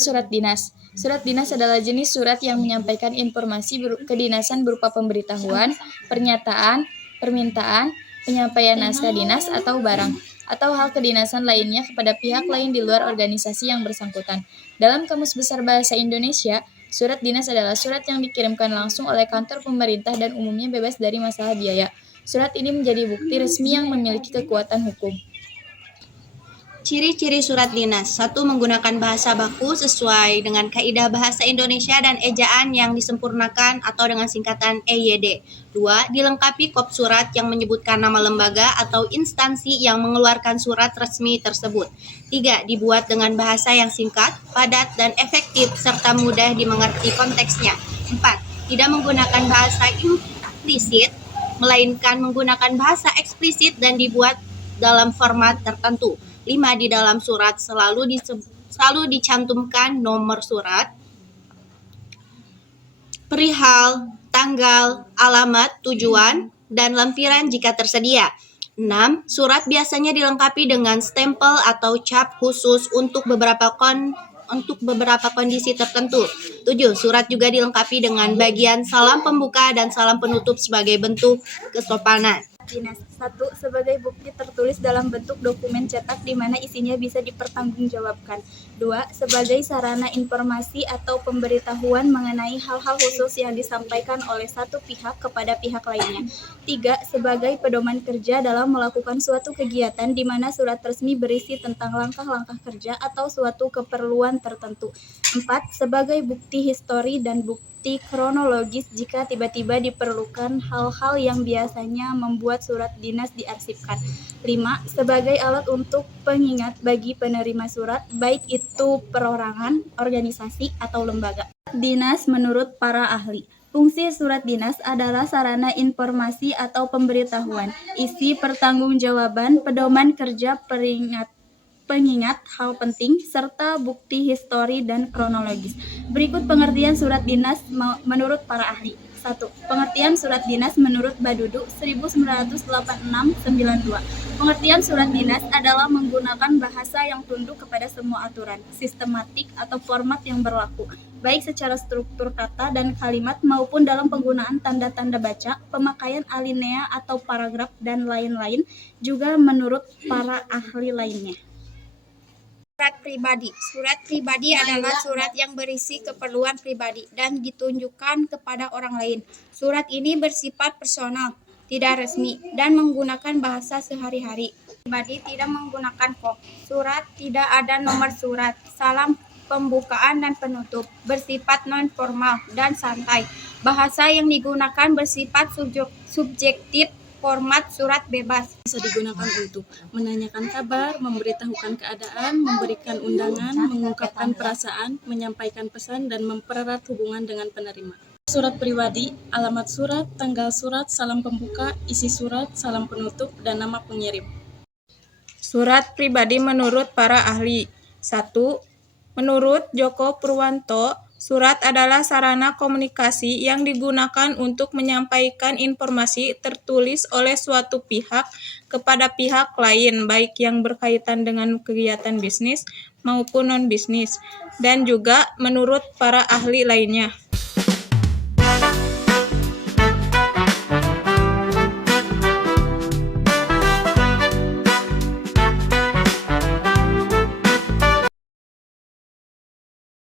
surat dinas. Surat dinas adalah jenis surat yang menyampaikan informasi kedinasan berupa pemberitahuan, pernyataan, permintaan, penyampaian naskah dinas atau barang, atau hal kedinasan lainnya kepada pihak lain di luar organisasi yang bersangkutan. Dalam Kamus Besar Bahasa Indonesia, surat dinas adalah surat yang dikirimkan langsung oleh kantor pemerintah dan umumnya bebas dari masalah biaya. Surat ini menjadi bukti resmi yang memiliki kekuatan hukum. Ciri-ciri surat dinas. 1. Menggunakan bahasa baku sesuai dengan kaidah bahasa Indonesia dan ejaan yang disempurnakan atau dengan singkatan EYD. 2. Dilengkapi kop surat yang menyebutkan nama lembaga atau instansi yang mengeluarkan surat resmi tersebut. 3. Dibuat dengan bahasa yang singkat, padat, dan efektif serta mudah dimengerti konteksnya. 4. Tidak menggunakan bahasa implisit, melainkan menggunakan bahasa eksplisit dan dibuat dalam format tertentu. 5. Di dalam surat selalu dicantumkan nomor surat, perihal, tanggal, alamat, tujuan, dan lampiran jika tersedia. 6. Surat biasanya dilengkapi dengan stempel atau cap khusus untuk beberapa kondisi tertentu. 7. Surat juga dilengkapi dengan bagian salam pembuka dan salam penutup sebagai bentuk kesopanan. Dinas. 1. Sebagai bukti tertulis dalam bentuk dokumen cetak di mana isinya bisa dipertanggungjawabkan. 2. Sebagai sarana informasi atau pemberitahuan mengenai hal-hal khusus yang disampaikan oleh satu pihak kepada pihak lainnya. 3. Sebagai pedoman kerja dalam melakukan suatu kegiatan di mana surat resmi berisi tentang langkah-langkah kerja atau suatu keperluan tertentu. 4. Sebagai bukti histori dan bukti kronologis jika tiba-tiba diperlukan hal-hal yang biasanya membuat surat dinas diarsipkan. 5. Sebagai alat untuk pengingat bagi penerima surat, baik itu perorangan, organisasi, atau lembaga. Dinas menurut para ahli. Fungsi surat dinas adalah sarana informasi atau pemberitahuan, isi pertanggungjawaban, pedoman kerja, pengingat hal penting, serta bukti histori dan kronologis. Berikut pengertian surat dinas menurut para ahli. 1. Pengertian surat dinas menurut Badudu 1986-92. Pengertian surat dinas adalah menggunakan bahasa yang tunduk kepada semua aturan, sistematik, atau format yang berlaku, baik secara struktur kata dan kalimat maupun dalam penggunaan tanda-tanda baca, pemakaian alinea atau paragraf, dan lain-lain, juga menurut para ahli lainnya. Surat pribadi. Surat pribadi adalah surat yang berisi keperluan pribadi dan ditunjukkan kepada orang lain. Surat ini bersifat personal, tidak resmi, dan menggunakan bahasa sehari-hari. Pribadi tidak menggunakan kop. Surat tidak ada nomor surat, salam pembukaan dan penutup, bersifat non-formal dan santai. Bahasa yang digunakan bersifat subjektif. Format surat bebas. Bisa digunakan untuk menanyakan kabar, memberitahukan keadaan, memberikan undangan, mengungkapkan perasaan, menyampaikan pesan, dan mempererat hubungan dengan penerima. Surat pribadi, alamat surat, tanggal surat, salam pembuka, isi surat, salam penutup, dan nama pengirim. Surat pribadi menurut para ahli. 1. Menurut Joko Purwanto, surat adalah sarana komunikasi yang digunakan untuk menyampaikan informasi tertulis oleh suatu pihak kepada pihak lain, baik yang berkaitan dengan kegiatan bisnis maupun non-bisnis, dan juga menurut para ahli lainnya.